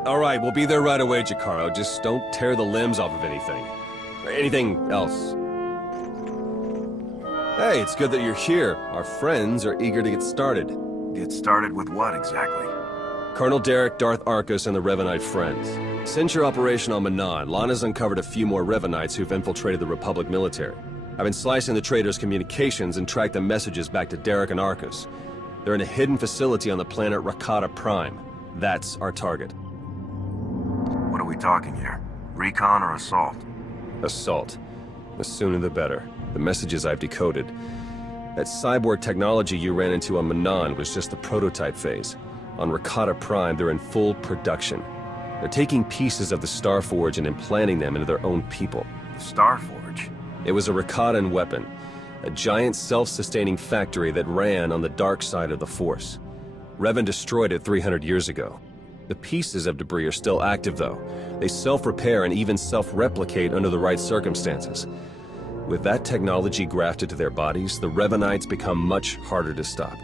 all right. We'll be there right away, Jakaro. Just don't tear the limbs off of anything. Or anything else. Hey, it's good that you're here. Our friends are eager to get started. Get started with what exactly? Colonel Derek, Darth Arcus, and the Revanite friends. Since your operation on Manan, Lana's uncovered a few more Revanites who've infiltrated the Republic military. I've been slicing the traitors' communications and tracked the messages back to Derek and Arcus. They're in a hidden facility on the planet Rakata Prime. That's our target. What are we talking here? Recon or assault? Assault. The sooner the better. The messages I've decoded. That cyborg technology you ran into on Manan was just the prototype phase. On Rakata Prime, they're in full production. They're taking pieces of the Starforge and implanting them into their own people. The Starforge? It was a Rakatan weapon. A giant self-sustaining factory that ran on the dark side of the Force. Revan destroyed it 300 years ago. The pieces of debris are still active, though. They self-repair and even self-replicate under the right circumstances. With that technology grafted to their bodies, the Revanites become much harder to stop.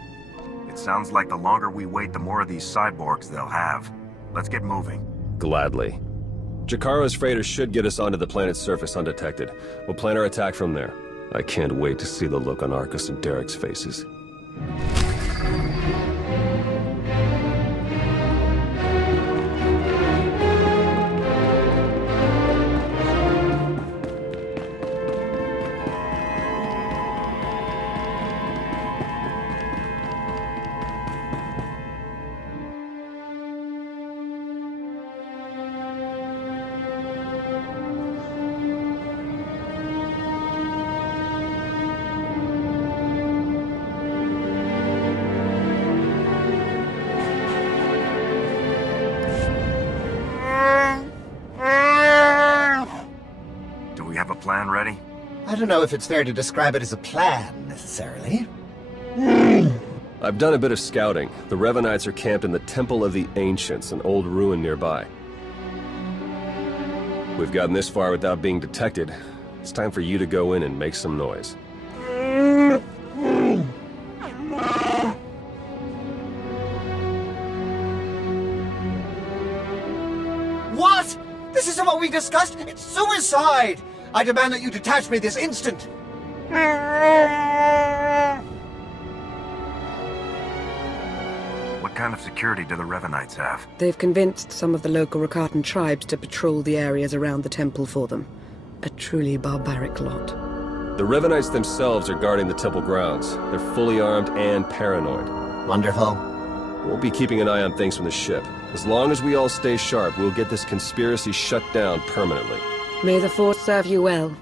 It sounds like the longer we wait, the more of these cyborgs they'll have. Let's get moving. Gladly. Jakaro's freighters should get us onto the planet's surface undetected. We'll plan our attack from there. I can't wait to see the look on Arcus and Derek's faces. Plan ready? I don't know if it's fair to describe it as a plan, necessarily. I've done a bit of scouting. The Revanites are camped in the Temple of the Ancients, an old ruin nearby. We've gotten this far without being detected. It's time for you to go in and make some noise. What? This isn't what we discussed! It's suicide! I demand that you detach me this instant! What kind of security do the Revanites have? They've convinced some of the local Rakatan tribes to patrol the areas around the temple for them. A truly barbaric lot. The Revanites themselves are guarding the temple grounds. They're fully armed and paranoid. Wonderful. We'll be keeping an eye on things from the ship. As long as we all stay sharp, we'll get this conspiracy shut down permanently. May the Force serve you well.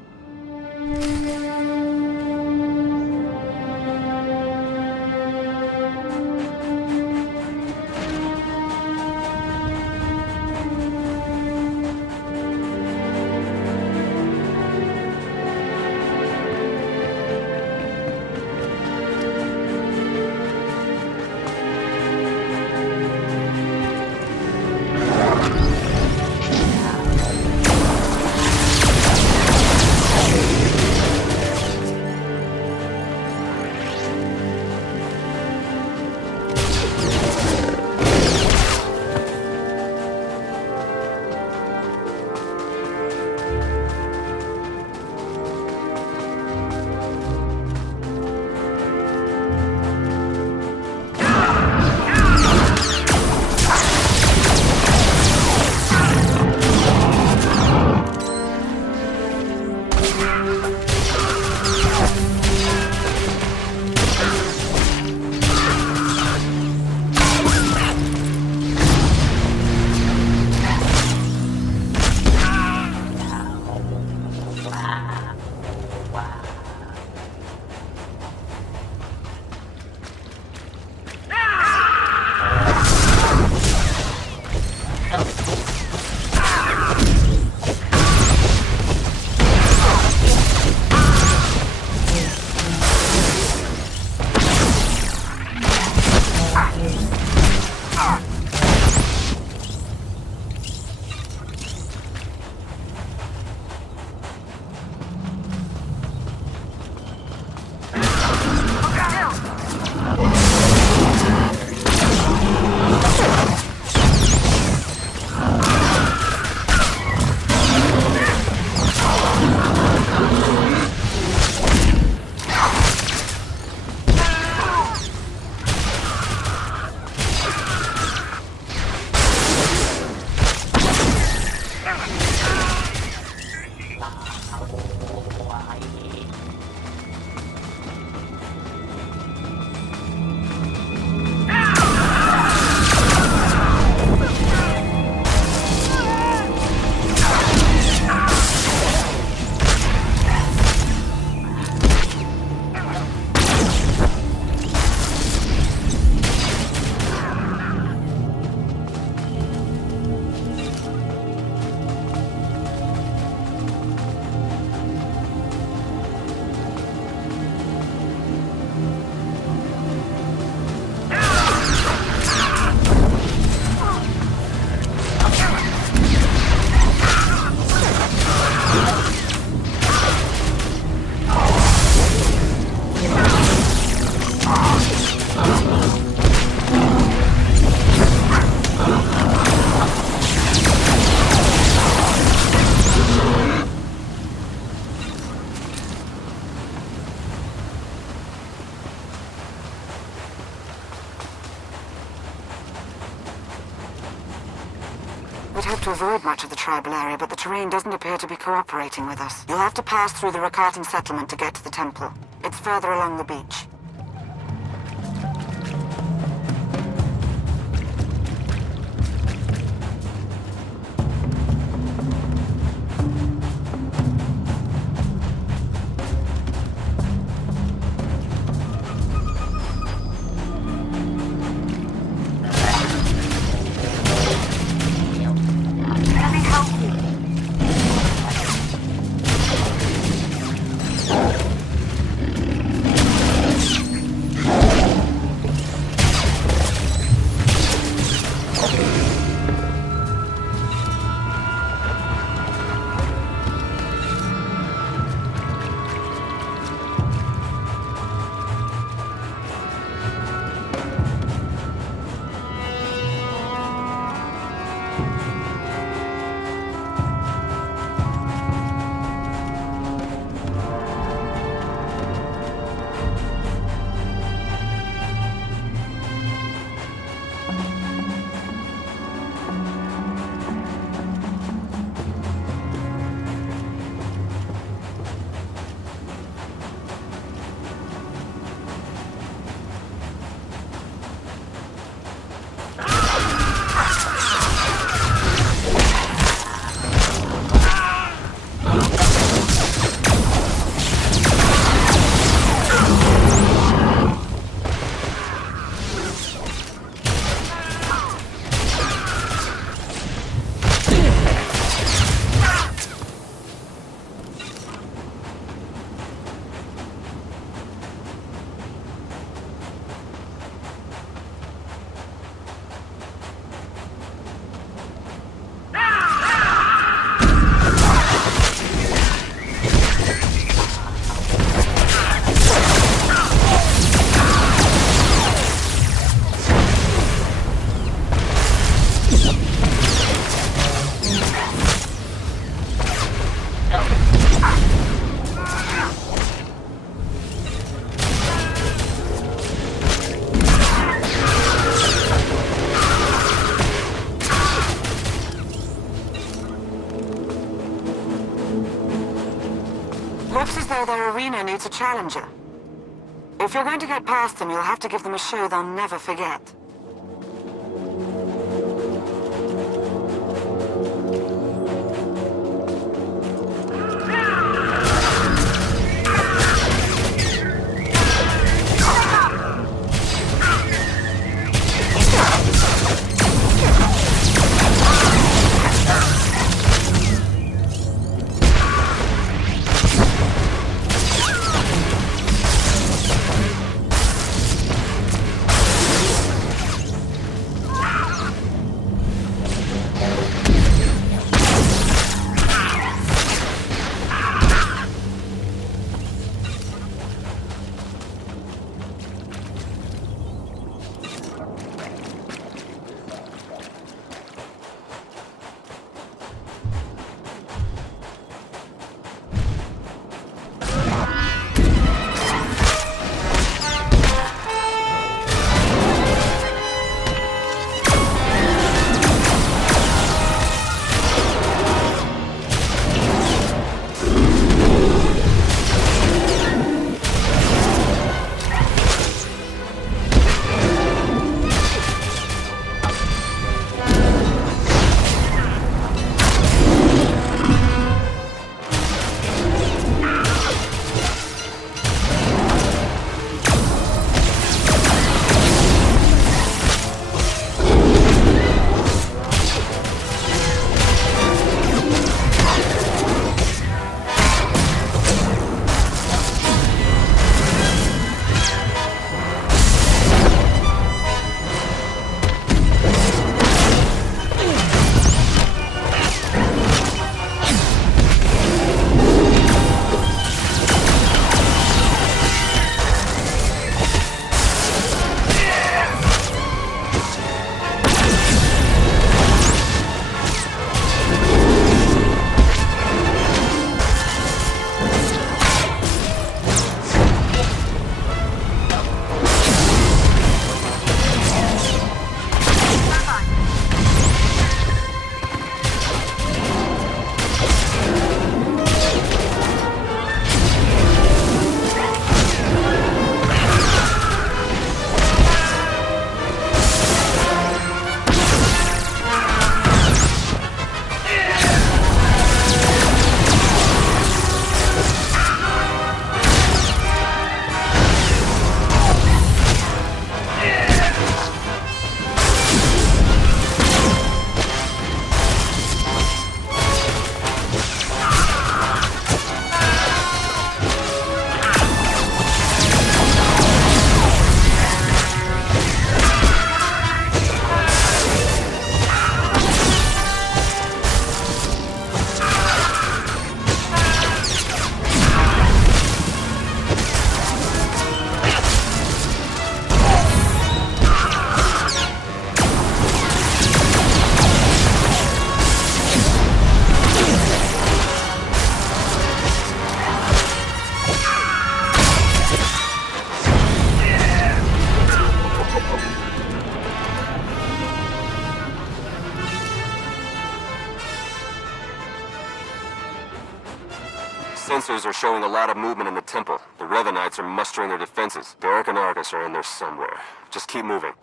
hoped to avoid much of the tribal area, but the terrain doesn't appear to be cooperating with us. You'll have to pass through the Rakatan settlement to get to the temple. It's further along the beach. Looks as though their arena needs a challenger. If you're going to get past them, you'll have to give them a show they'll never forget. sensors are showing a lot of movement in the temple. The Revanites are mustering their defenses. Derek and Argus are in there somewhere. Just keep moving.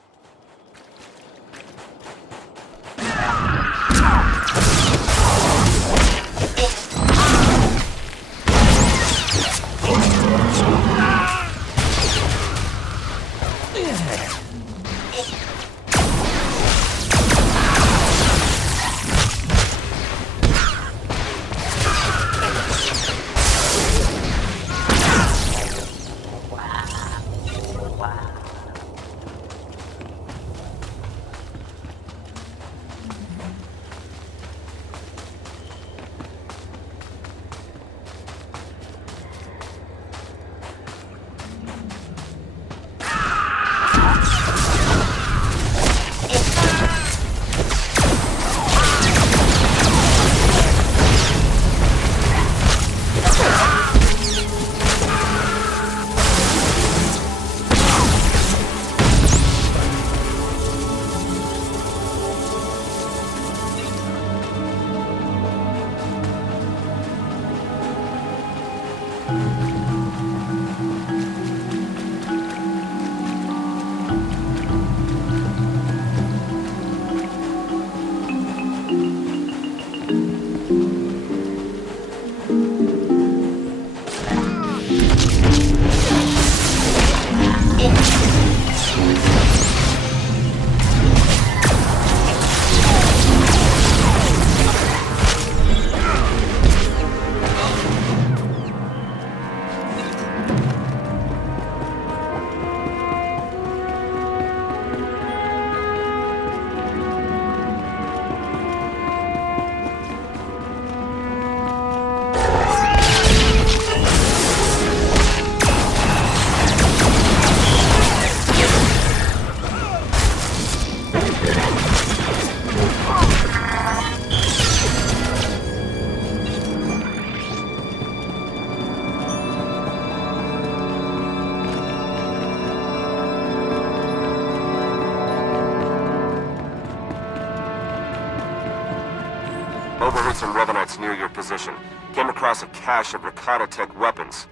Overheard some Revanites near your position. Came across a cache of Rakata tech weapons.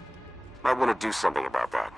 Might want to do something about that.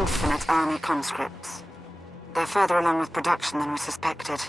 infinite army conscripts. They're further along with production than we suspected.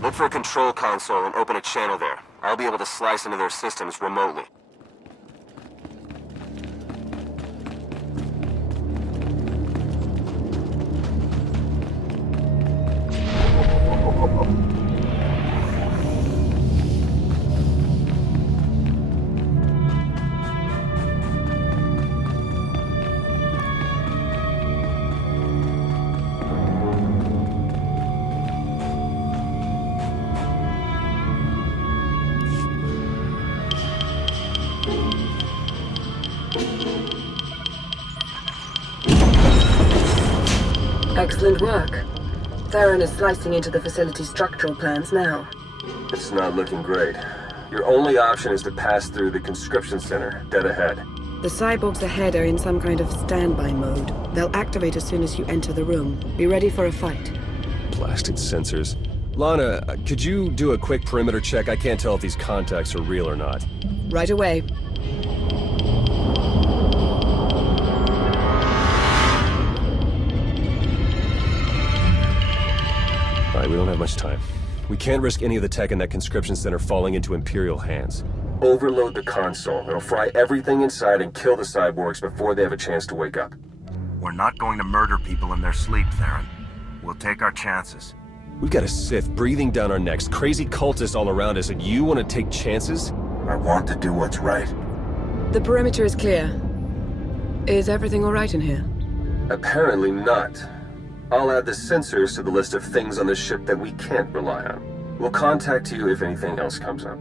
Look for a control console and open a channel there. I'll be able to slice into their systems remotely. Excellent work. Theron is slicing into the facility's structural plans now. It's not looking great. Your only option is to pass through the conscription center, dead ahead. The cyborgs ahead are in some kind of standby mode. They'll activate as soon as you enter the room. Be ready for a fight. Blasted sensors. Lana, could you do a quick perimeter check? I can't tell if these contacts are real or not. Right away. Alright, we don't have much time. We can't risk any of the tech in that conscription center falling into Imperial hands. Overload the console. It'll fry everything inside and kill the cyborgs before they have a chance to wake up. We're not going to murder people in their sleep, Theron. We'll take our chances. We've got a Sith breathing down our necks, crazy cultists all around us, and you want to take chances? I want to do what's right. The perimeter is clear. Is everything all right in here? Apparently not. I'll add the sensors to the list of things on the ship that we can't rely on. We'll contact you if anything else comes up.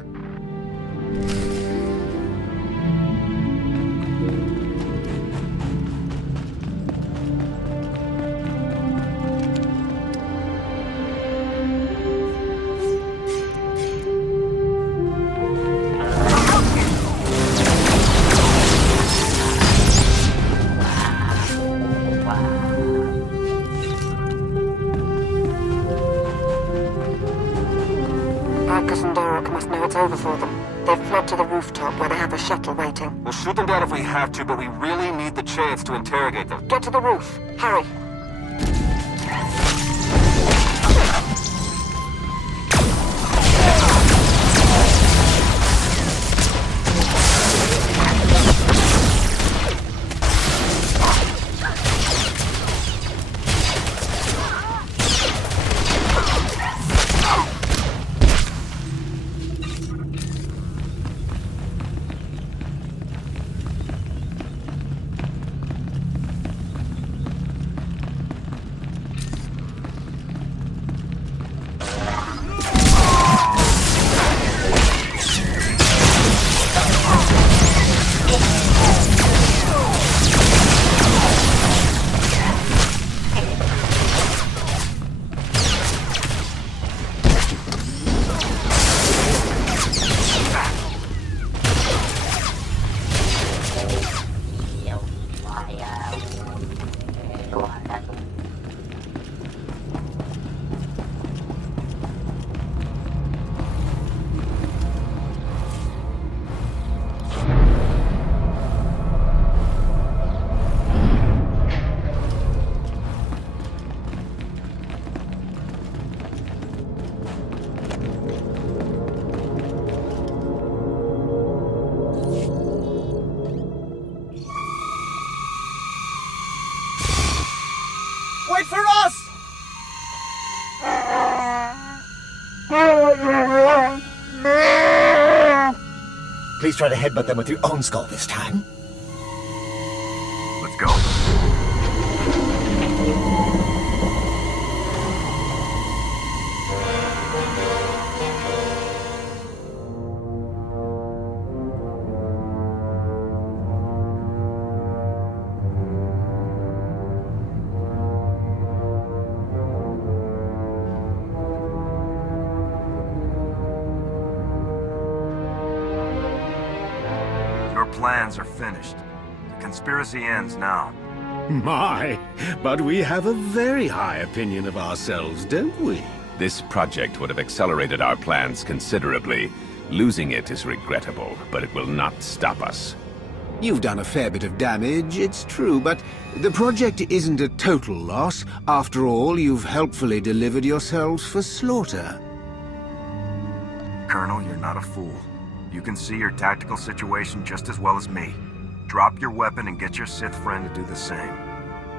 kill them. They've fled to the rooftop where they have a shuttle waiting. We'll shoot them down if we have to, but we really need the chance to interrogate them. Get to the roof. Hurry. Wait for us! Please try to headbutt them with your own skull this time. Let's go. Plans are finished. The conspiracy ends now. My, but we have a very high opinion of ourselves, don't we? This project would have accelerated our plans considerably. Losing it is regrettable, but it will not stop us. You've done a fair bit of damage, it's true, but the project isn't a total loss. After all, you've helpfully delivered yourselves for slaughter. Colonel, you're not a fool. You can see your tactical situation just as well as me. Drop your weapon and get your Sith friend to do the same.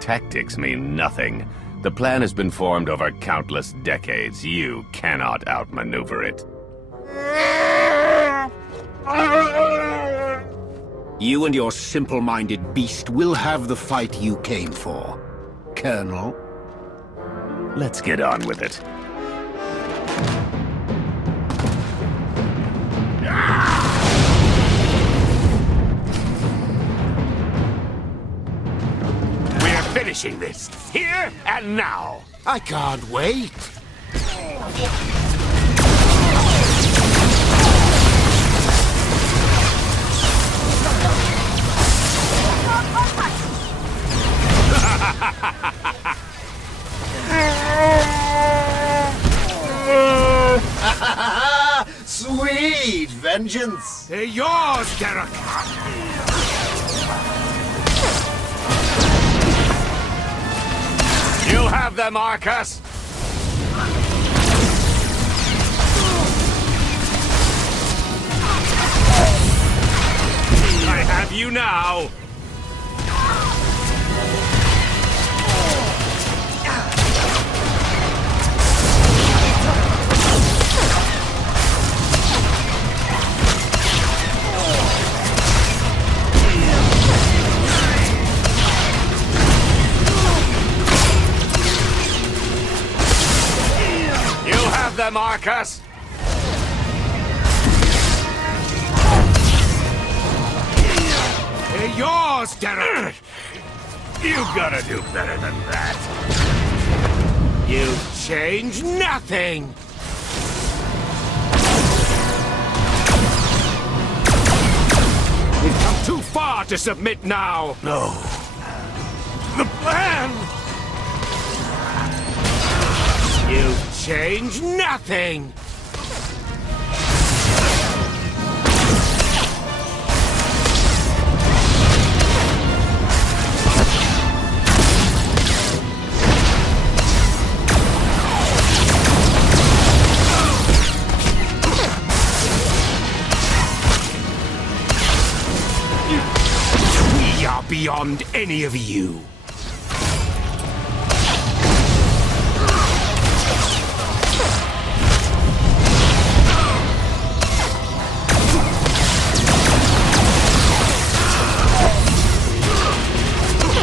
Tactics mean nothing. The plan has been formed over countless decades. You cannot outmaneuver it. You and your simple-minded beast will have the fight you came for, Colonel. Let's get on with it. We're finishing this, here and now. I can't wait. Sweet vengeance! They're yours, Derek! You have them, Arcus! I have you now! Them, Arcus! They're yours, Derek! You gotta do better than that. You've changed nothing! We've come too far to submit now! No. The plan! You've changed nothing! beyond any of you.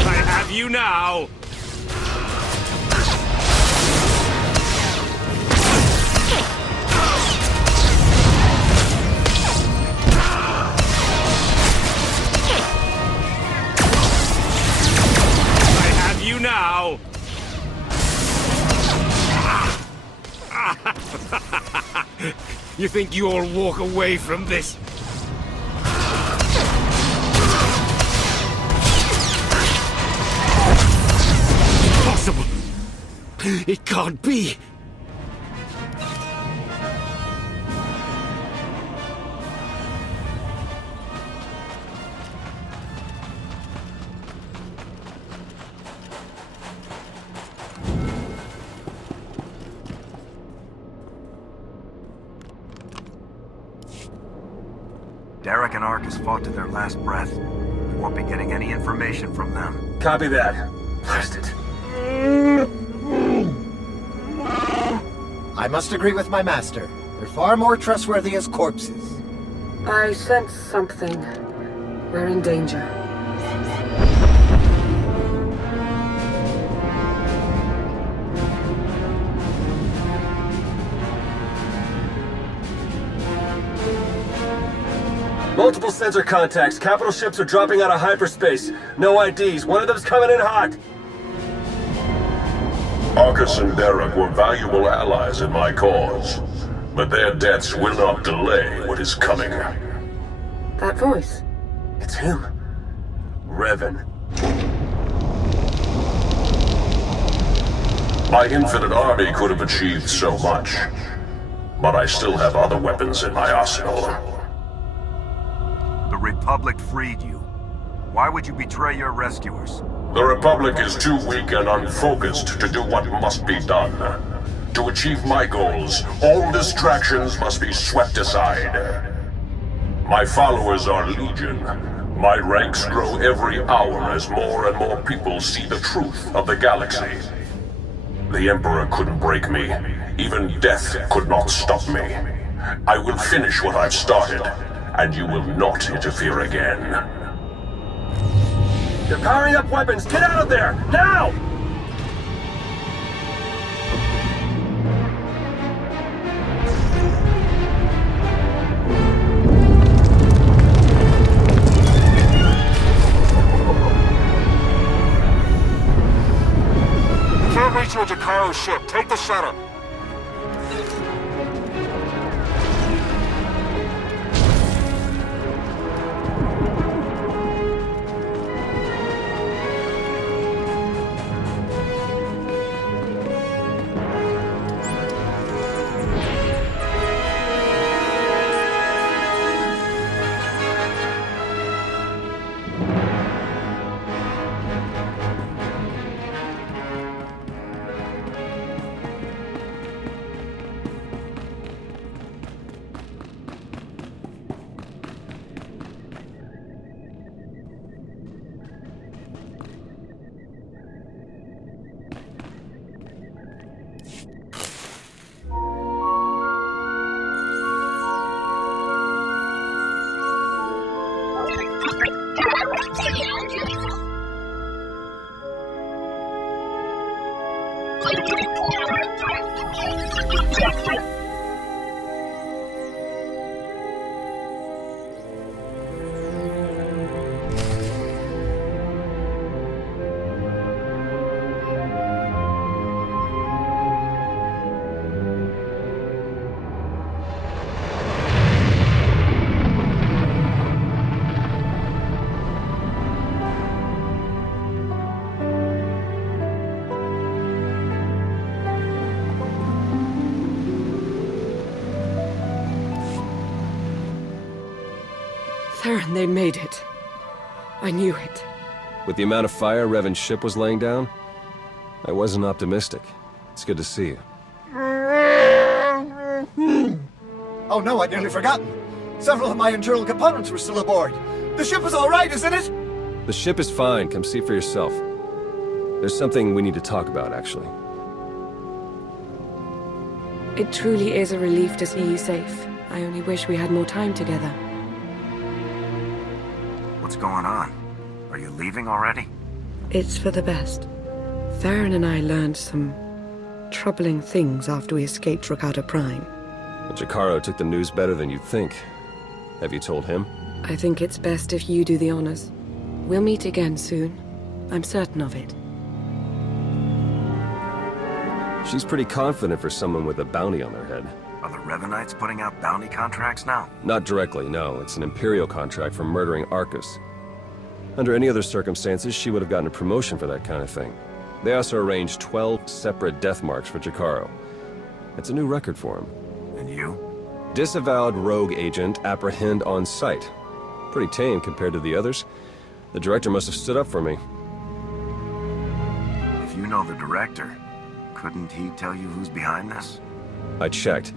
I have you now! Now! You think you'll walk away from this? Impossible! It can't be! Derek and Arcus fought to their last breath. We won't be getting any information from them. Copy that. Blast it. I must agree with my master. They're far more trustworthy as corpses. I sense something. We're in danger. Multiple sensor contacts. Capital ships are dropping out of hyperspace. No IDs. One of them's coming in hot. Arcus and Derek were valuable allies in my cause, but their deaths will not delay what is coming. That voice. It's him. Revan. My infinite army could have achieved so much, but I still have other weapons in my arsenal. The Republic freed you. Why would you betray your rescuers? The Republic is too weak and unfocused to do what must be done. To achieve my goals, all distractions must be swept aside. My followers are legion. My ranks grow every hour as more and more people see the truth of the galaxy. The Emperor couldn't break me. Even death could not stop me. I will finish what I've started, and you will not interfere again. They're powering up weapons. Get out of there! Now! Can't reach your Jakaro's ship. Take the shuttle. Theron, they made it. I knew it. With the amount of fire Revan's ship was laying down, I wasn't optimistic. It's good to see you. Oh no, I'd nearly forgotten. Several of my internal components were still aboard. The ship is all right, isn't it? The ship is fine. Come see for yourself. There's something we need to talk about, actually. It truly is a relief to see you safe. I only wish we had more time together. What's going on? Are you leaving already? It's for the best. Farron and I learned some troubling things after we escaped Rakata Prime. Jakaro took the news better than you'd think. Have you told him? I think it's best if you do the honors. We'll meet again soon. I'm certain of it. She's pretty confident for someone with a bounty on their head. Are the Revanites putting out bounty contracts now? Not directly, no. It's an Imperial contract for murdering Arcus. Under any other circumstances, she would have gotten a promotion for that kind of thing. They also arranged 12 separate death marks for Jakaro. It's a new record for him. And you? Disavowed rogue agent, apprehend on sight. Pretty tame compared to the others. The director must have stood up for me. If you know the director, couldn't he tell you who's behind this? I checked.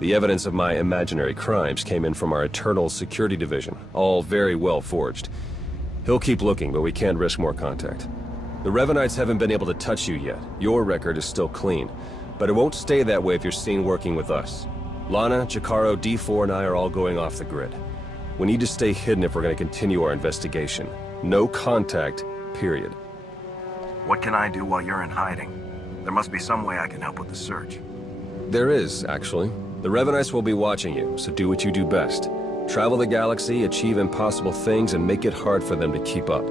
The evidence of my imaginary crimes came in from our Eternal Security Division, all very well forged. He'll keep looking, but we can't risk more contact. The Revanites haven't been able to touch you yet. Your record is still clean, but it won't stay that way if you're seen working with us. Lana, Jakaro, D4, and I are all going off the grid. We need to stay hidden if we're going to continue our investigation. No contact, period. What can I do while you're in hiding? There must be some way I can help with the search. There is, actually. The Revanites will be watching you, so do what you do best. Travel the galaxy, achieve impossible things, and make it hard for them to keep up.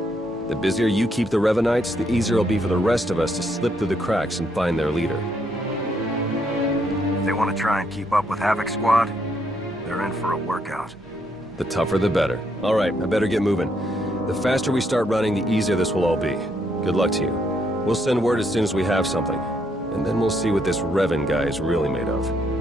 The busier you keep the Revanites, the easier it'll be for the rest of us to slip through the cracks and find their leader. If they want to try and keep up with Havoc Squad, they're in for a workout. The tougher the better. All right, I better get moving. The faster we start running, the easier this will all be. Good luck to you. We'll send word as soon as we have something. And then we'll see what this Revan guy is really made of.